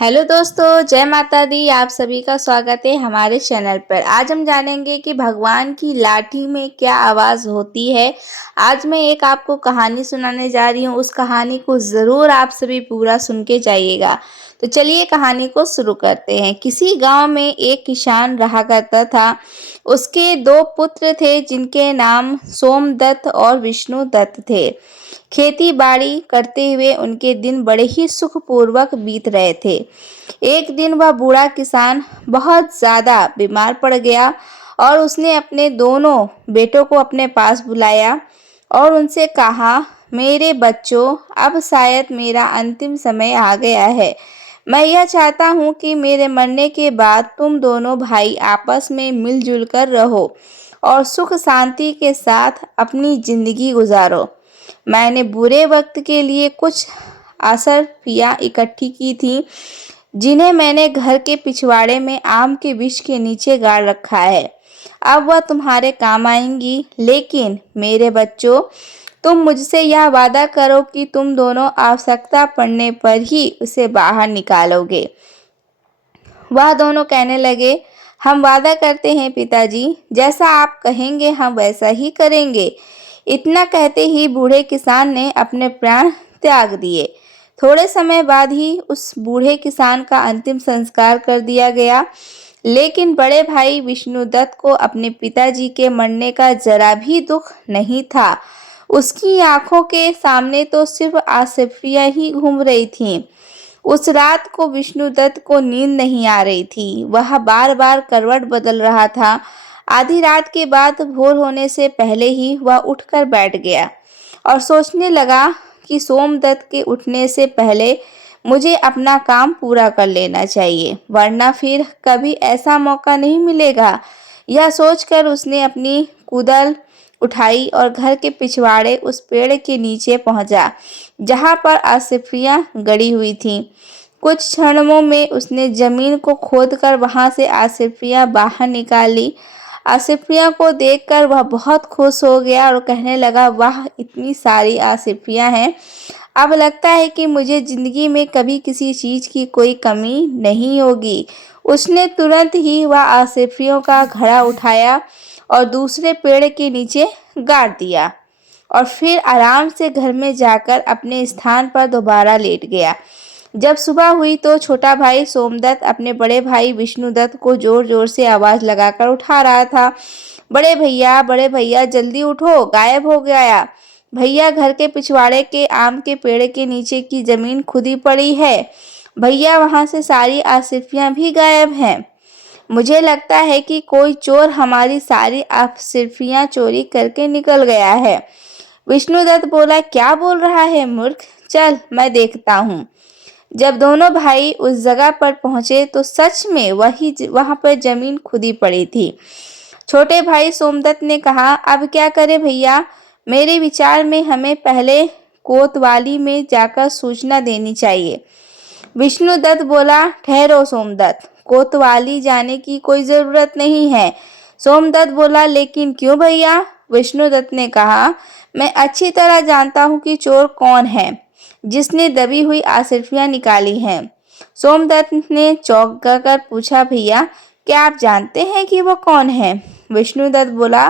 Hello दोस्तों, जय माता दी। आप सभी का स्वागत है हमारे चैनल पर। आज हम जानेंगे कि भगवान की लाठी में क्या आवाज़ होती है। आज मैं एक आपको कहानी सुनाने जा रही हूँ। उस कहानी को ज़रूर आप सभी पूरा सुन के जाइएगा। तो चलिए कहानी को शुरू करते हैं। किसी गांव में एक किसान रहा करता था। उसके दो पुत्र थे जिनके नाम सोमदत्त और विष्णुदत्त थे। खेती बाड़ी करते हुए उनके दिन बड़े ही सुखपूर्वक बीत रहे थे। एक दिन वह बूढ़ा किसान बहुत ज़्यादा बीमार पड़ गया और उसने अपने दोनों बेटों को अपने पास बुलाया और उनसे कहा, मेरे बच्चों, अब शायद मेरा अंतिम समय आ गया है। मैं यह चाहता हूँ कि मेरे मरने के बाद तुम दोनों भाई आपस में मिलजुल कर रहो और सुख शांति के साथ अपनी जिंदगी गुजारो। मैंने बुरे वक्त के लिए कुछ अशर्फियाँ इकट्ठी की थी जिन्हें मैंने घर के पिछवाड़े में आम के वृक्ष के नीचे गाड़ रखा है। अब वह तुम्हारे काम आएंगी। लेकिन मेरे बच्चों, तुम मुझसे यह वादा करो कि तुम दोनों आवश्यकता पड़ने पर ही उसे बाहर निकालोगे। वह दोनों कहने लगे, हम वादा करते हैं पिताजी, जैसा आप कहेंगे हम वैसा ही करेंगे। इतना कहते ही बूढ़े किसान ने अपने प्राण त्याग दिए। थोड़े समय बाद ही उस बूढ़े किसान का अंतिम संस्कार कर दिया गया। लेकिन बड़े भाई विष्णुदत्त को अपने पिताजी के मरने का जरा भी दुख नहीं था। उसकी आंखों के सामने तो सिर्फ आसिफियां ही घूम रही थीं। उस रात को विष्णुदत्त को नींद नहीं आ रही थी। वह बार बार करवट बदल रहा था। आधी रात के बाद भोर होने से पहले ही वह उठकर बैठ गया और सोचने लगा कि सोमदत्त के उठने से पहले मुझे अपना काम पूरा कर लेना चाहिए, वरना फिर कभी ऐसा मौका नहीं मिलेगा। यह सोचकर उसने अपनी कुदाल उठाई और घर के पिछवाड़े उस पेड़ के नीचे पहुंचा जहां पर आसिफियां गड़ी हुई थीं। कुछ क्षणों में उसने जमीन को खोदकर वहां से आसिफियां बाहर निकाली। आसिफियां को देखकर वह बहुत खुश हो गया और कहने लगा, वाह, इतनी सारी आसिफियां हैं। अब लगता है कि मुझे जिंदगी में कभी किसी चीज की कोई कमी नहीं होगी। उसने तुरंत ही वह आसिफियों का घड़ा उठाया और दूसरे पेड़ के नीचे गाड़ दिया और फिर आराम से घर में जाकर अपने स्थान पर दोबारा लेट गया। जब सुबह हुई तो छोटा भाई सोमदत्त अपने बड़े भाई विष्णुदत्त को जोर जोर से आवाज लगाकर उठा रहा था। बड़े भैया जल्दी उठो, गायब हो गया। भैया, घर के पिछवाड़े के आम के पेड़ के नीचे की जमीन खुदी पड़ी है। भैया, वहां से सारी आसिफियां भी गायब हैं। मुझे लगता है कि कोई चोर हमारी सारी आसिफियां चोरी करके निकल गया है। विष्णुदत्त बोला, क्या बोल रहा है मूर्ख, चल मैं देखता हूँ। जब दोनों भाई उस जगह पर पहुंचे तो सच में वहां पर जमीन खुदी पड़ी थी। छोटे भाई सोमदत्त ने कहा, अब क्या करें भैया, मेरे विचार में हमें पहले कोतवाली में जाकर सूचना देनी चाहिए। विष्णुदत्त बोला, ठहरो सोमदत्त, कोतवाली जाने की कोई जरूरत नहीं है। सोमदत्त बोला, लेकिन क्यों भैया? विष्णुदत्त ने कहा, मैं अच्छी तरह जानता हूँ कि चोर कौन है जिसने दबी हुई आसिफियां निकाली हैं। सोमदत्त ने चौंक कर पूछा, भैया, क्या आप जानते हैं कि वो कौन है? विष्णुदत्त बोला,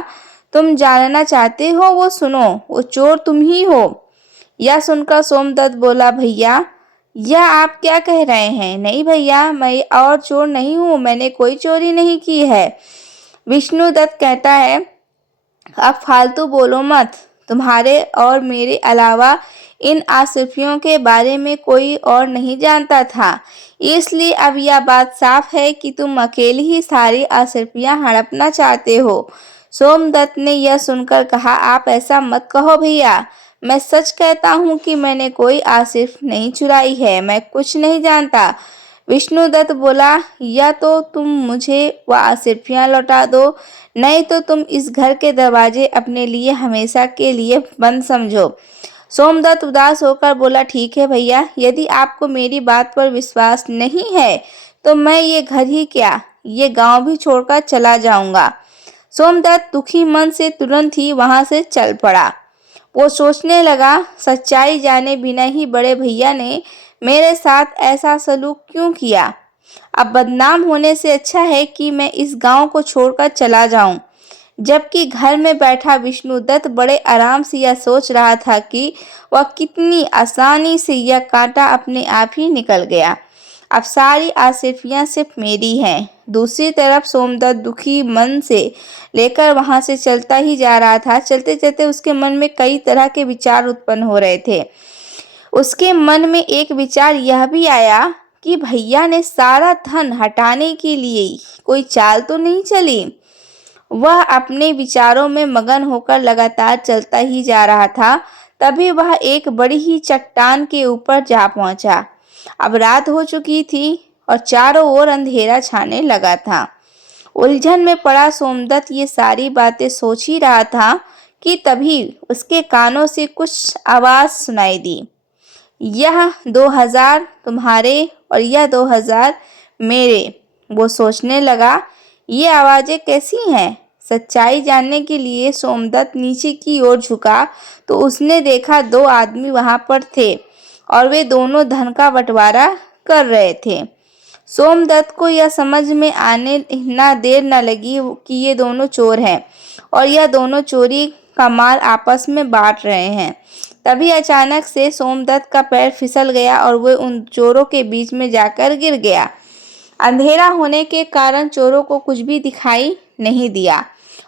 तुम जानना चाहते हो? वो सुनो, वो चोर तुम ही हो। यह सुनकर सोमदत्त बोला, भैया, यह आप क्या कह रहे हैं? नहीं भैया, मैं और चोर नहीं हूँ, मैंने कोई चोरी नहीं की है। विष्णुदत्त कहता है, अब फालतू बोलो मत। तुम्हारे और मेरे अलावा इन आसिफियों के बारे में कोई और नहीं जानता था, इसलिए अब यह बात साफ है कि तुम अकेले ही सारी आसिफियां हड़पना चाहते हो। सोमदत्त ने यह सुनकर कहा, आप ऐसा मत कहो भैया, मैं सच कहता हूँ कि मैंने कोई आसिफ नहीं चुराई है, मैं कुछ नहीं जानता। विष्णुदत्त बोला, या तो तुम मुझे वह आसिफियां लौटा दो, नहीं तो तुम इस घर के दरवाजे अपने लिए हमेशा के लिए बंद समझो। सोमदत्त उदास होकर बोला, ठीक है भैया, यदि आपको मेरी बात पर विश्वास नहीं है तो मैं ये घर ही क्या, ये गांव भी छोड़कर चला जाऊंगा। सोमदत्त दुखी मन से तुरंत ही वहां से चल पड़ा। वो सोचने लगा, सच्चाई जाने बिना ही बड़े भैया ने मेरे साथ ऐसा सलूक क्यों किया? अब बदनाम होने से अच्छा है कि मैं इस गांव को छोड़कर चला जाऊं। जबकि घर में बैठा विष्णुदत्त बड़े आराम से यह सोच रहा था कि वह कितनी आसानी से यह कांटा अपने आप ही निकल गया। अब सारी आसिफियां सिर्फ मेरी हैं। दूसरी तरफ सोमदत्त दुखी मन से लेकर वहां से चलता ही जा रहा था। चलते चलते उसके मन में कई तरह के विचार उत्पन्न हो रहे थे। उसके मन में एक विचार यह भी आया कि भैया ने सारा धन हटाने के लिए कोई चाल तो नहीं चली। वह अपने विचारों में मगन होकर लगातार चलता ही जा रहा था। तभी वह एक बड़ी ही चट्टान के ऊपर जा पहुंचा। अब रात हो चुकी थी और चारों ओर अंधेरा छाने लगा था। उलझन में पड़ा सोमदत्त ये सारी बातें सोच ही रहा था कि तभी उसके कानों से कुछ आवाज सुनाई दी। यह 2000 तुम्हारे और यह 2000 मेरे। वो सोचने लगा, ये आवाजें कैसी हैं? सच्चाई जानने के लिए सोमदत्त नीचे की ओर झुका तो उसने देखा 2 आदमी वहां पर थे और वे दोनों धन का बंटवारा कर रहे थे। सोमदत्त को यह समझ में आने ना देर न लगी कि ये दोनों चोर हैं और यह दोनों चोरी का माल आपस में बांट रहे हैं। तभी अचानक से सोमदत्त का पैर फिसल गया और वह उन चोरों के बीच में जाकर गिर गया। अंधेरा होने के कारण चोरों को कुछ भी दिखाई नहीं दिया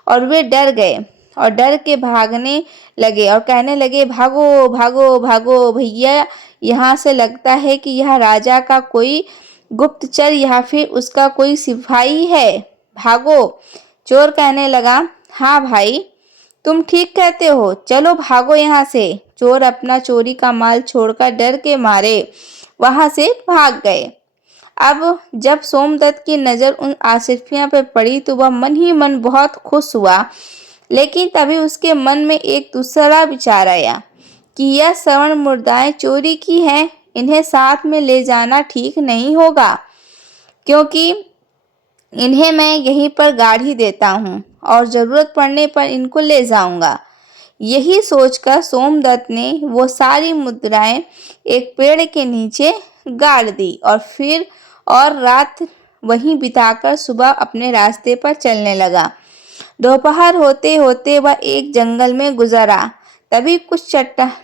और वे डर गए और डर के भागने लगे और कहने लगे, भागो भागो भागो भैया, यहाँ से लगता है कि यह राजा का कोई गुप्तचर या फिर उसका कोई सिपाही है, भागो। चोर कहने लगा, हाँ भाई, तुम ठीक कहते हो, चलो भागो यहाँ से। चोर अपना चोरी का माल छोड़कर डर के मारे वहां से भाग गए। अब जब सोमदत्त की नज़र उन आसिफियों पर पड़ी तो वह मन ही मन बहुत खुश हुआ। लेकिन तभी उसके मन में एक दूसरा विचार आया कि यह स्वर्ण मुद्राएं चोरी की हैं, इन्हें साथ में ले जाना ठीक नहीं होगा, क्योंकि इन्हें मैं यहीं पर गाड़ ही देता हूँ और ज़रूरत पड़ने पर इनको ले जाऊंगा। यही सोचकर सोमदत्त ने वो सारी मुद्राएं एक पेड़ के नीचे गाड़ दी और फिर और रात वहीं बिताकर सुबह अपने रास्ते पर चलने लगा। दोपहर होते होते वह एक जंगल में गुजरा। तभी कुछ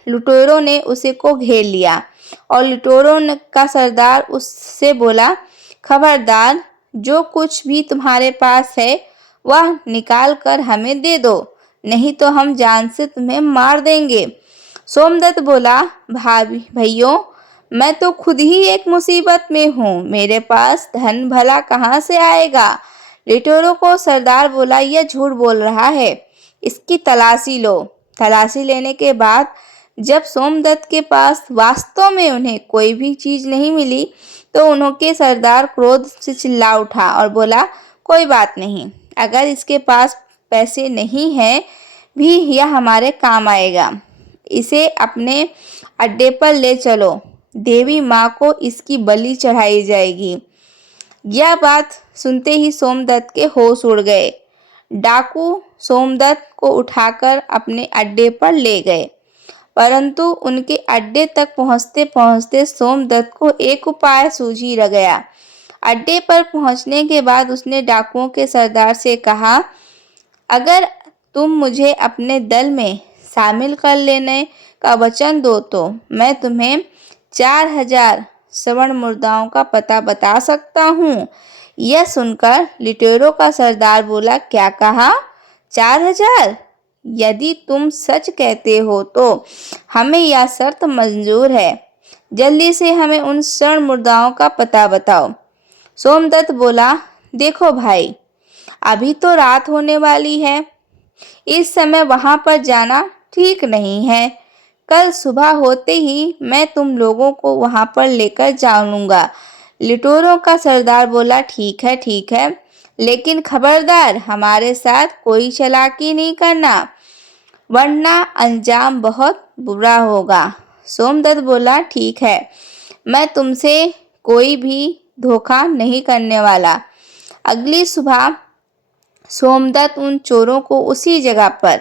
लुटेरों ने उसे को घेर लिया और लुटेरों का सरदार उससे बोला, खबरदार, जो कुछ भी तुम्हारे पास है वह निकाल कर हमें दे दो, नहीं तो हम जान से तुम्हें मार देंगे। सोमदत्त बोला, भाभी भैयों, मैं तो खुद ही एक मुसीबत में हूँ, मेरे पास धन भला कहाँ से आएगा। लुटेरों को सरदार बोला, यह झूठ बोल रहा है, इसकी तलाशी लो। तलाशी लेने के बाद जब सोमदत्त के पास वास्तव में उन्हें कोई भी चीज नहीं मिली तो उनके सरदार क्रोध से चिल्ला उठा और बोला, कोई बात नहीं, अगर इसके पास पैसे नहीं हैं भी यह हमारे काम आएगा। इसे अपने अड्डे पर ले चलो, देवी माँ को इसकी बलि चढ़ाई जाएगी। यह बात सुनते ही सोमदत्त के होश उड़ गए। डाकू सोमदत्त को उठाकर अपने अड्डे पर ले गए, परंतु उनके अड्डे तक पहुंचते पहुंचते सोमदत्त को एक उपाय सूझ ही गया। अड्डे पर पहुंचने के बाद उसने डाकुओं के सरदार से कहा, अगर तुम मुझे अपने दल में शामिल कर लेने का वचन दो तो मैं तुम्हें 4000 स्वर्ण मुद्राओं का पता बता सकता हूँ। यह सुनकर लुटेरों का सरदार बोला, क्या कहा? 4000? यदि तुम सच कहते हो तो हमें यह शर्त मंजूर है, जल्दी से हमें उन स्वर्ण मुद्राओं का पता बताओ। सोमदत्त बोला, देखो भाई, अभी तो रात होने वाली है, इस समय वहां पर जाना ठीक नहीं है। कल सुबह होते ही मैं तुम लोगों को वहां पर लेकर जाऊंगा। लुटेरों का सरदार बोला, ठीक है, लेकिन खबरदार, हमारे साथ कोई चालाकी नहीं करना, वरना अंजाम बहुत बुरा होगा। सोमदत्त बोला, ठीक है, मैं तुमसे कोई भी धोखा नहीं करने वाला। अगली सुबह सोमदत्त उन चोरों को उसी जगह पर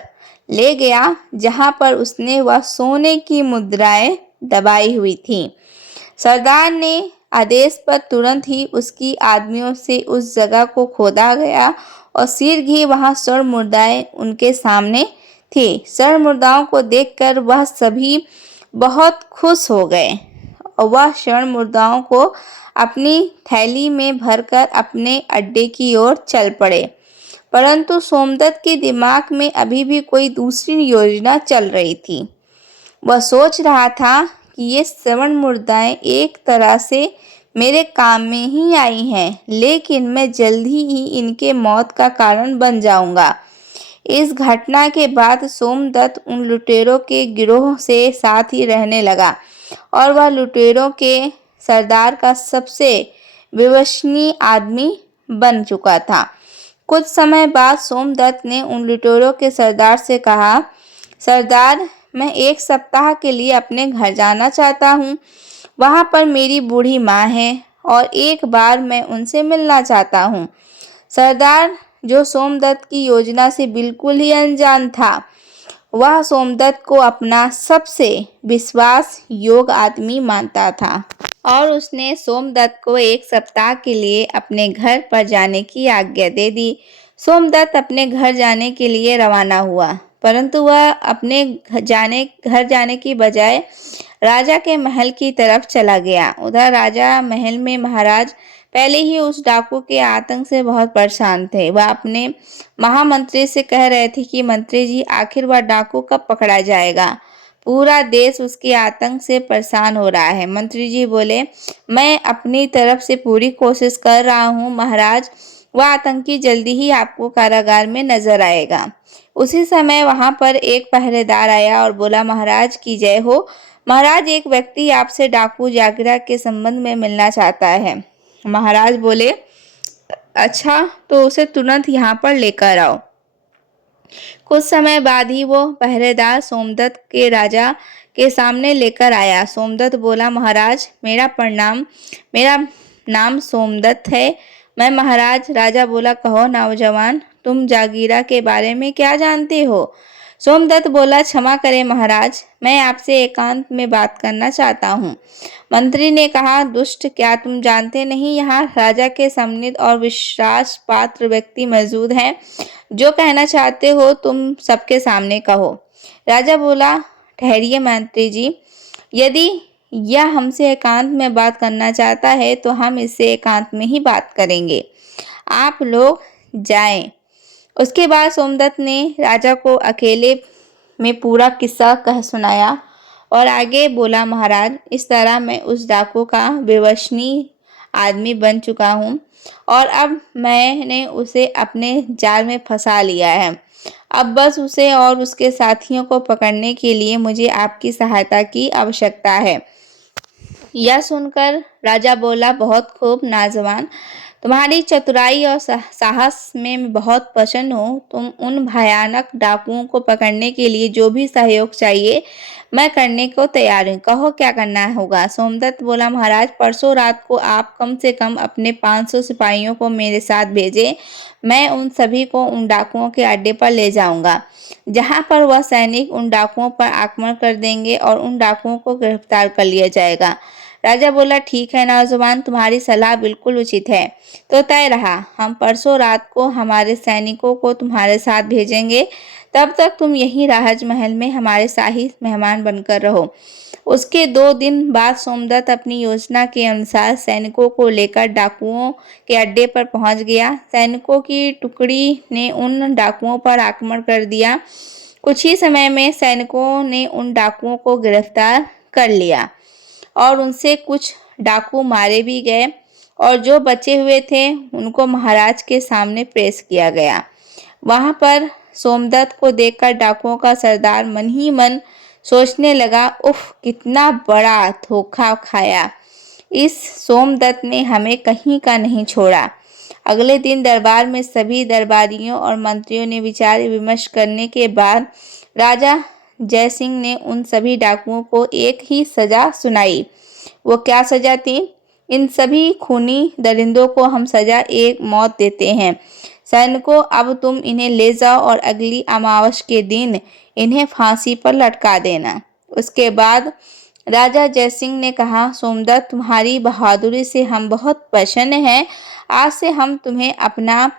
ले गया जहां पर उसने वह सोने की मुद्राएं दबाई हुई थी। सरदार ने आदेश पर तुरंत ही उसकी आदमियों से उस जगह को खोदा गया और शीघ्र ही वहां स्वर्ण मुद्राएं उनके सामने थी। स्वर्ण मुद्राओं को देखकर वह सभी बहुत खुश हो गए और वह स्वर्ण मुद्राओं को अपनी थैली में भरकर अपने अड्डे की ओर चल पड़े। परंतु सोमदत्त के दिमाग में अभी भी कोई दूसरी योजना चल रही थी। वह सोच रहा था कि ये स्वर्ण मुद्राएं एक तरह से मेरे काम में ही आई हैं, लेकिन मैं जल्दी ही इनके मौत का कारण बन जाऊंगा। इस घटना के बाद सोमदत्त उन लुटेरों के गिरोह से साथ ही रहने लगा और वह लुटेरों के सरदार का सबसे विश्वसनीय आदमी बन चुका था। कुछ समय बाद सोमदत्त ने उन लुटेरों के सरदार से कहा, सरदार, मैं 1 सप्ताह के लिए अपने घर जाना चाहता हूँ। वहाँ पर मेरी बूढ़ी माँ है और एक बार मैं उनसे मिलना चाहता हूँ। सरदार, जो सोमदत्त की योजना से बिल्कुल ही अनजान था, वह सोमदत्त को अपना सबसे विश्वास योग्य आदमी मानता था और उसने सोमदत्त को 1 सप्ताह के लिए अपने घर पर जाने की आज्ञा दे दी। सोमदत्त अपने घर जाने के लिए रवाना हुआ, परंतु वह अपने घर जाने की बजाय राजा के महल की तरफ चला गया। उधर राजा महल में महाराज पहले ही उस डाकू के आतंक से बहुत परेशान थे। वह अपने महामंत्री से कह रहे थे कि मंत्री जी, आखिर वह डाकू कब पकड़ा जाएगा? पूरा देश उसके आतंक से परेशान हो रहा है। मंत्री जी बोले, मैं अपनी तरफ से पूरी कोशिश कर रहा हूँ महाराज। वह आतंकी जल्दी ही आपको कारागार में नजर आएगा। उसी समय वहां पर एक पहरेदार आया और बोला, महाराज की जय हो। महाराज, एक व्यक्ति आपसे डाकू जागीरा के संबंध में मिलना चाहता है। महाराज बोले, अच्छा, तो उसे तुरंत यहाँ पर लेकर आओ। कुछ समय बाद ही वो पहरेदार सोमदत्त के राजा के सामने लेकर आया। सोमदत्त बोला, महाराज, मेरा प्रणाम, मेरा नाम सोमदत्त है। मैं महाराज। राजा बोला, कहो नौजवान, तुम जागीरा के बारे में क्या जानते हो? सोमदत्त बोला, क्षमा करें महाराज, मैं आपसे एकांत में बात करना चाहता हूँ। मंत्री ने कहा, दुष्ट, क्या तुम जानते नहीं यहाँ राजा के सम्मानित और विश्वास पात्र व्यक्ति मौजूद हैं? जो कहना चाहते हो तुम सबके सामने कहो। राजा बोला, ठहरिए मंत्री जी, यदि यह हमसे एकांत में बात करना चाहता है तो हम इससे एकांत में ही बात करेंगे। आप लोग जाएं। उसके बाद सोमदत्त ने राजा को अकेले में पूरा किस्सा कह सुनाया और आगे बोला, महाराज, इस तरह मैं उस डाकू का विश्वसनीय आदमी बन चुका हूँ और अब मैंने उसे अपने जाल में फंसा लिया है। अब बस उसे और उसके साथियों को पकड़ने के लिए मुझे आपकी सहायता की आवश्यकता है। यह सुनकर राजा बोला, बहुत खूब नौजवान, तुम्हारी चतुराई और साहस में मैं बहुत प्रसन्न हूँ। तुम उन भयानक डाकुओं को पकड़ने के लिए जो भी सहयोग चाहिए मैं करने को तैयार हूँ। कहो क्या करना होगा? सोमदत्त बोला, महाराज, परसों रात को आप कम से कम अपने 500 सिपाहियों को मेरे साथ भेजें। मैं उन सभी को उन डाकुओं के अड्डे पर ले जाऊंगा, जहां पर वह सैनिक उन डाकुओं पर आक्रमण कर देंगे और उन डाकुओं को गिरफ्तार कर लिया जाएगा। राजा बोला, ठीक है नौजवान, तुम्हारी सलाह बिल्कुल उचित है। तो तय रहा, हम परसों रात को हमारे सैनिकों को तुम्हारे साथ भेजेंगे। तब तक तुम यहीं राजमहल में हमारे शाही मेहमान बनकर रहो। उसके 2 दिन बाद सोमदत्त अपनी योजना के अनुसार सैनिकों को लेकर डाकुओं के अड्डे पर पहुंच गया। सैनिकों की टुकड़ी ने उन डाकुओं पर आक्रमण कर दिया। कुछ ही समय में सैनिकों ने उन डाकुओं को गिरफ्तार कर लिया और उनसे कुछ डाकू मारे भी गए और जो बचे हुए थे उनको महाराज के सामने पेश किया गया। वहां पर सोमदत्त को देखकर डाकुओं का सरदार मन ही मन सोचने लगा, उफ, कितना बड़ा धोखा खाया। इस सोमदत्त ने हमें कहीं का नहीं छोड़ा। अगले दिन दरबार में सभी दरबारियों और मंत्रियों ने विचार विमर्श करने के बाद राजा जयसिंह ने उन सभी डाकुओं को एक ही सजा सुनाई। वो क्या सजा थी? इन सभी खूनी दरिंदों को हम सजा एक मौत देते हैं। सैनिकों, अब तुम इन्हें ले जाओ और अगली अमावस के दिन इन्हें फांसी पर लटका देना। उसके बाद राजा जयसिंह ने कहा, सोमदत्त, तुम्हारी बहादुरी से हम बहुत प्रसन्न हैं। आज से हम तुम्हें अपना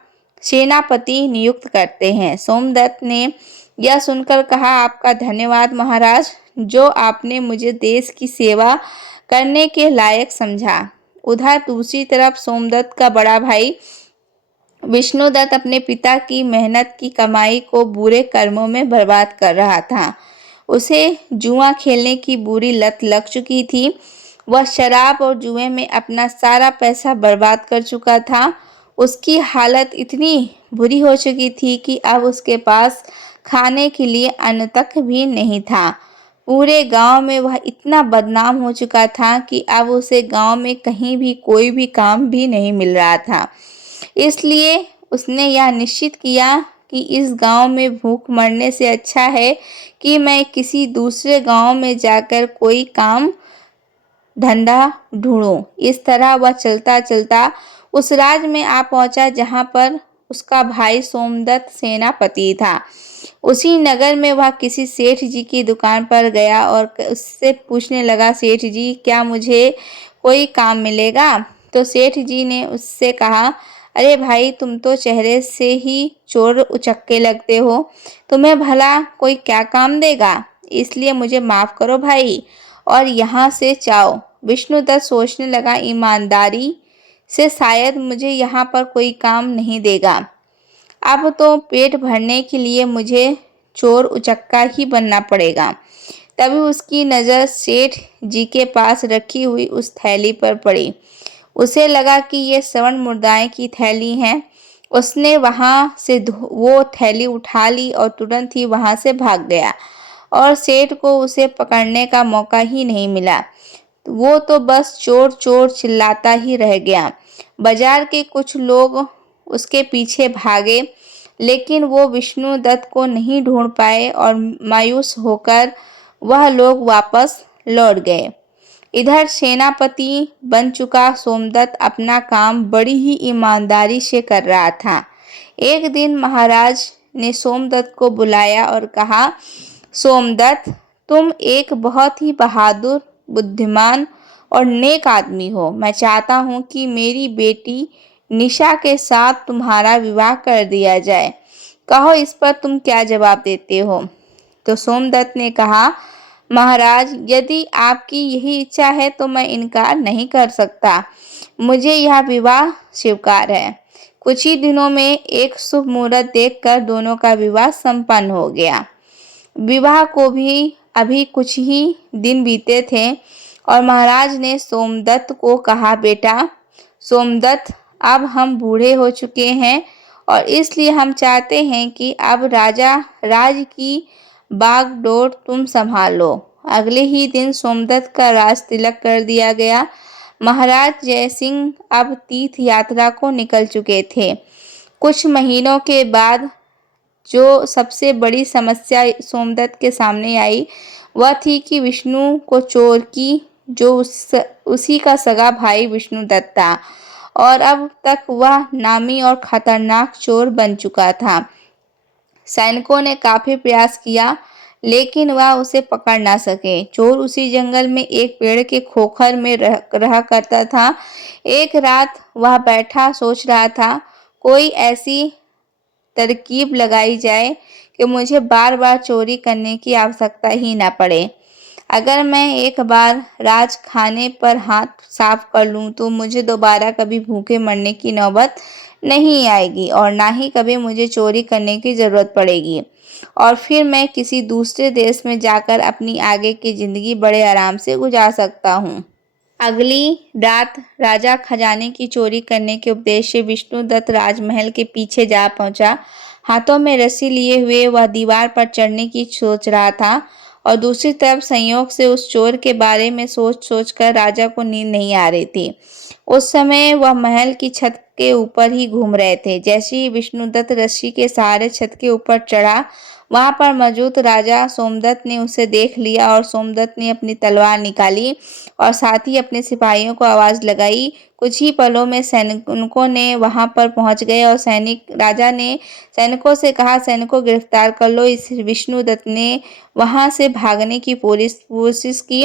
सेनापति नियुक्त करते हैं। सोमदत्त ने यह सुनकर कहा, आपका धन्यवाद महाराज, जो आपने मुझे देश की सेवा करने के लायक समझा। उधर दूसरी तरफ सोमदत्त का बड़ा भाई विष्णुदत्त अपने पिता की मेहनत की कमाई को बुरे कर्मों में बर्बाद कर रहा था। उसे जुआ खेलने की बुरी लत लग चुकी थी। वह शराब और जुए में अपना सारा पैसा बर्बाद कर चुका था। उसकी हालत इतनी बुरी हो चुकी थी कि अब उसके पास खाने के लिए अन्न तक भी नहीं था। पूरे गांव में वह इतना बदनाम हो चुका था कि अब उसे गांव में कहीं भी कोई भी काम भी नहीं मिल रहा था। इसलिए उसने यह निश्चित किया कि इस गांव में भूख मरने से अच्छा है कि मैं किसी दूसरे गांव में जाकर कोई काम धंधा ढूंढूं। इस तरह वह चलता चलता उस राज्य में आ पहुंचा जहां पर उसका भाई सोमदत्त सेनापति था। उसी नगर में वह किसी सेठ जी की दुकान पर गया और उससे पूछने लगा, सेठ जी, क्या मुझे कोई काम मिलेगा? तो सेठ जी ने उससे कहा, अरे भाई, तुम तो चेहरे से ही चोर उचक्के लगते हो, तुम्हें भला कोई क्या काम देगा? इसलिए मुझे माफ करो भाई और यहाँ से जाओ। विष्णुदत्त सोचने लगा, ईमानदारी से शायद मुझे यहाँ पर कोई काम नहीं देगा। अब तो पेट भरने के लिए मुझे चोर उचक्का ही बनना पड़ेगा। तभी उसकी नज़र सेठ जी के पास रखी हुई उस थैली पर पड़ी। उसे लगा कि ये स्वर्ण मुद्राएं की थैली है। उसने वहां से वो थैली उठा ली और तुरंत ही वहां से भाग गया और सेठ को उसे पकड़ने का मौका ही नहीं मिला। वो तो बस चोर चोर चिल्लाता ही रह गया। बाजार के कुछ लोग उसके पीछे भागे, लेकिन वो विष्णुदत्त को नहीं ढूंढ पाए और मायूस होकर वह लोग वापस लौट गए। इधर सेनापति बन चुका सोमदत्त अपना काम बड़ी ही ईमानदारी से कर रहा था। एक दिन महाराज ने सोमदत्त को बुलाया और कहा, सोमदत्त, तुम एक बहुत ही बहादुर, बुद्धिमान और नेक आदमी हो। मैं चाहता हूँ कि मेरी बेटी निशा के साथ तुम्हारा विवाह कर दिया जाए। कहो, इस पर तुम क्या जवाब देते हो? तो सोमदत्त ने कहा, महाराज, यदि आपकी यही इच्छा है तो मैं इनकार नहीं कर सकता। मुझे यह विवाह स्वीकार है। कुछ ही दिनों में एक शुभ मुहूर्त देखकर दोनों का विवाह संपन्न हो गया। विवाह को भी अभी कुछ ही दिन बीते थे और महाराज ने सोमदत्त को कहा, बेटा सोमदत्त, अब हम बूढ़े हो चुके हैं और इसलिए हम चाहते हैं कि अब राज की बागडोर तुम संभाल लो। अगले ही दिन सोमदत्त का राज तिलक कर दिया गया। महाराज जयसिंह अब तीर्थ यात्रा को निकल चुके थे। कुछ महीनों के बाद जो सबसे बड़ी समस्या सोमदत्त के सामने आई वह थी कि विष्णु को चोर की, जो उसी का सगा भाई विष्णुदत्त था और अब तक वह नामी और खतरनाक चोर बन चुका था। सैनिकों ने काफी प्रयास किया लेकिन वह उसे पकड़ ना सके। चोर उसी जंगल में एक पेड़ के खोखर में रहा करता था। एक रात वह बैठा सोच रहा था, कोई ऐसी तरकीब लगाई जाए कि मुझे बार बार चोरी करने की आवश्यकता ही ना पड़े। अगर मैं एक बार राज खाने पर हाथ साफ कर लूं तो मुझे दोबारा कभी भूखे मरने की नौबत नहीं आएगी और ना ही कभी मुझे चोरी करने की ज़रूरत पड़ेगी और फिर मैं किसी दूसरे देश में जाकर अपनी आगे की ज़िंदगी बड़े आराम से गुजार सकता हूँ। अगली रात राजा खजाने की चोरी करने के उद्देश्य से विष्णुदत्त राजमहल के पीछे जा पहुंचा। हाथों में रस्सी लिए हुए वह दीवार पर चढ़ने की सोच रहा था और दूसरी तरफ संयोग से उस चोर के बारे में सोच कर राजा को नींद नहीं आ रही थी। उस समय वह महल की छत के ऊपर ही घूम रहे थे। जैसे ही विष्णुदत्त रस्सी के सहारे छत के ऊपर चढ़ा, वहां पर मौजूद राजा सोमदत्त ने उसे देख लिया और सोमदत्त ने अपनी तलवार निकाली और साथ ही अपने सिपाहियों को आवाज लगाई, कुछ ही पलों में सैनिकों ने वहां पर पहुंच गए और राजा ने सैनिकों से कहा, सैनिकों गिरफ्तार कर लो। इस विष्णुदत्त ने वहां से भागने की पूरी कोशिश की,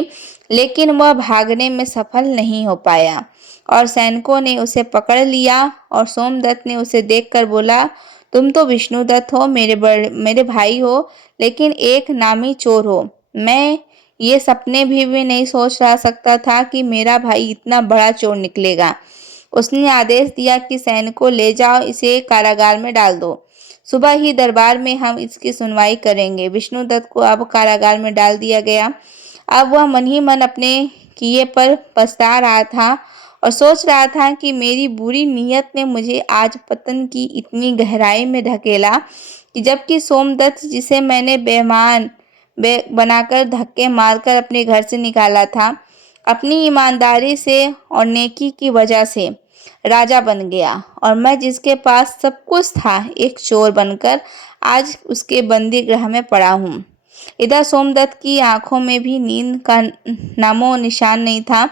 लेकिन वह भागने में सफल नहीं हो पाया और सैनिकों ने उसे पकड़ लिया। और सोमदत्त ने उसे देखकर बोला, तुम तो विष्णुदत्त हो, मेरे भाई हो, लेकिन एक नामी चोर हो। मैं ये सपने भी नहीं सोच रहा सकता था कि मेरा भाई इतना बड़ा चोर निकलेगा। उसने आदेश दिया कि सैनिकों ले जाओ, इसे कारागार में डाल दो। सुबह ही दरबार में हम इसकी सुनवाई करेंगे। विष्णुदत्त को अब कारागार में डाल दिया गया। अब वह मन ही मन अपने किए पर पछता रहा था और सोच रहा था कि मेरी बुरी नीयत ने मुझे आज पतन की इतनी गहराई में ढकेला कि जबकि सोमदत्त, जिसे मैंने बेईमान बनाकर धक्के मारकर अपने घर से निकाला था, अपनी ईमानदारी से और नेकी की वजह से राजा बन गया और मैं, जिसके पास सब कुछ था, एक चोर बनकर आज उसके बंदी गृह में पड़ा हूँ। इधर सोमदत्त की आंखों में भी नींद का नामो निशान नहीं था।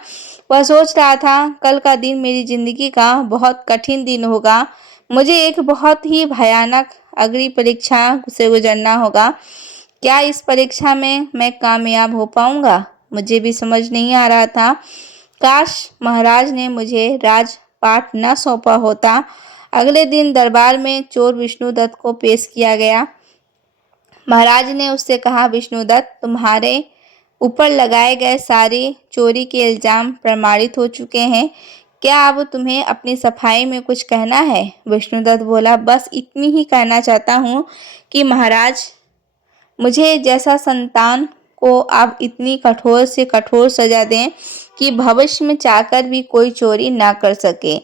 वह सोच रहा था, कल का दिन मेरी जिंदगी का बहुत कठिन दिन होगा। मुझे एक बहुत ही भयानक अग्नि परीक्षा से गुजरना होगा। क्या इस परीक्षा में मैं कामयाब हो पाऊंगा? मुझे भी समझ नहीं आ रहा था। काश महाराज ने मुझे राजपाट न सौंपा होता। अगले दिन दरबार में चोर विष्णुदत्त को पेश किया गया। महाराज ने उससे कहा, विष्णुदत्त, तुम्हारे ऊपर लगाए गए सारे चोरी के इल्जाम प्रमाणित हो चुके हैं। क्या अब तुम्हें अपनी सफाई में कुछ कहना है? विष्णुदत्त बोला, बस इतनी ही कहना चाहता हूँ कि महाराज, मुझे जैसा संतान को आप इतनी कठोर से कठोर सजा दें कि भविष्य में चाहकर भी कोई चोरी ना कर सके।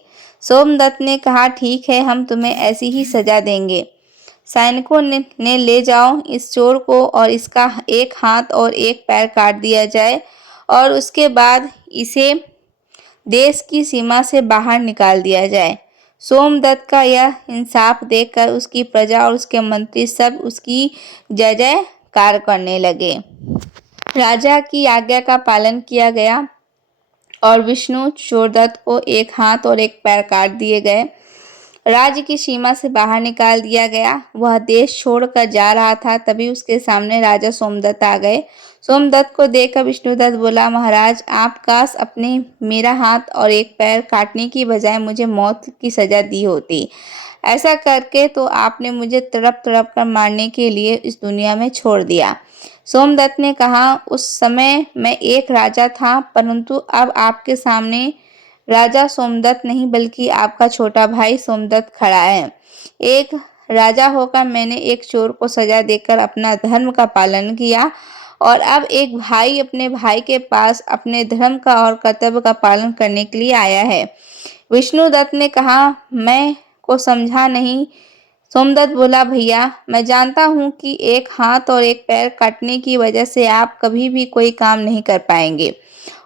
सोमदत्त ने कहा, ठीक है, हम तुम्हें ऐसी ही सजा देंगे। सैनिकों ने ले जाओ इस चोर को और इसका एक हाथ और एक पैर काट दिया जाए और उसके बाद इसे देश की सीमा से बाहर निकाल दिया जाए। सोमदत्त का यह इंसाफ देखकर उसकी प्रजा और उसके मंत्री सब उसकी जय जयकार करने लगे। राजा की आज्ञा का पालन किया गया और विष्णु चोरदत्त को एक हाथ और एक पैर काट दिए गए। राज्य की सीमा से बाहर निकाल दिया गया। वह देश छोड़कर जा रहा था, तभी उसके सामने राजा सोमदत्त आ गए। सोमदत्त को देखकर विष्णुदत्त बोला, महाराज, आप काश अपने मेरा हाथ और एक पैर काटने की बजाय मुझे मौत की सजा दी होती। ऐसा करके तो आपने मुझे तड़प तड़प कर मारने के लिए इस दुनिया में छोड़ दिया। सोमदत्त ने कहा, उस समय मैं एक राजा था, परंतु अब आपके सामने राजा सोमदत्त नहीं बल्कि आपका छोटा भाई सोमदत्त खड़ा है। एक राजा होकर मैंने एक चोर को सजा देकर अपना धर्म का पालन किया और अब एक भाई अपने भाई के पास अपने धर्म का और कर्तव्य का पालन करने के लिए आया है। विष्णुदत्त ने कहा, मैं को समझा नहीं। सोमदत्त बोला, भैया, मैं जानता हूँ कि एक हाथ और एक पैर काटने की वजह से आप कभी भी कोई काम नहीं कर पाएंगे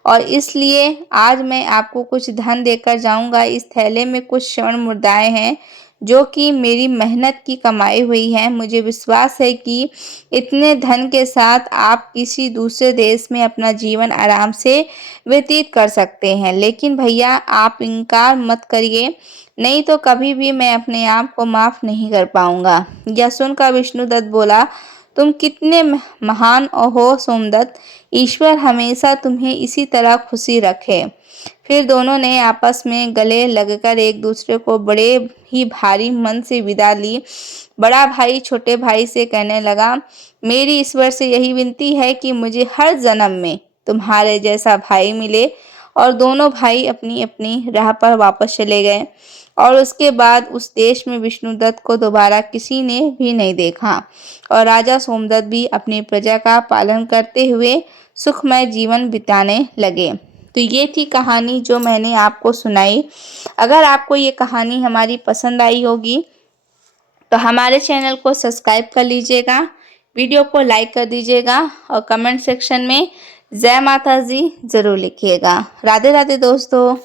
और इसलिए आज मैं आपको कुछ धन देकर जाऊंगा। इस थैले में कुछ स्वर्ण मुद्राएं हैं जो कि मेरी मेहनत की कमाई हुई है। मुझे विश्वास है कि इतने धन के साथ आप किसी दूसरे देश में अपना जीवन आराम से व्यतीत कर सकते हैं, लेकिन भैया आप इनकार मत करिए, नहीं तो कभी भी मैं अपने आप को माफ नहीं कर पाऊंगा। यह सुनकर विष्णुदत्त बोला, तुम कितने महान हो सोमदत्त, ईश्वर हमेशा तुम्हें इसी तरह खुशी रखे। फिर दोनों ने आपस में गले लगकर एक दूसरे को बड़े ही भारी मन से विदा ली। बड़ा भाई छोटे भाई से कहने लगा, मेरी ईश्वर से यही विनती है कि मुझे हर जन्म में तुम्हारे जैसा भाई मिले। और दोनों भाई अपनी अपनी राह पर वापस चले गए और उसके बाद उस देश में विष्णुदत्त को दोबारा किसी ने भी नहीं देखा और राजा सोमदत्त भी अपनी प्रजा का पालन करते हुए सुखमय जीवन बिताने लगे। तो ये थी कहानी जो मैंने आपको सुनाई। अगर आपको ये कहानी हमारी पसंद आई होगी तो हमारे चैनल को सब्सक्राइब कर लीजिएगा, वीडियो को लाइक कर दीजिएगा और कमेंट सेक्शन में जय माता दी जरूर लिखिएगा। राधे राधे दोस्तों।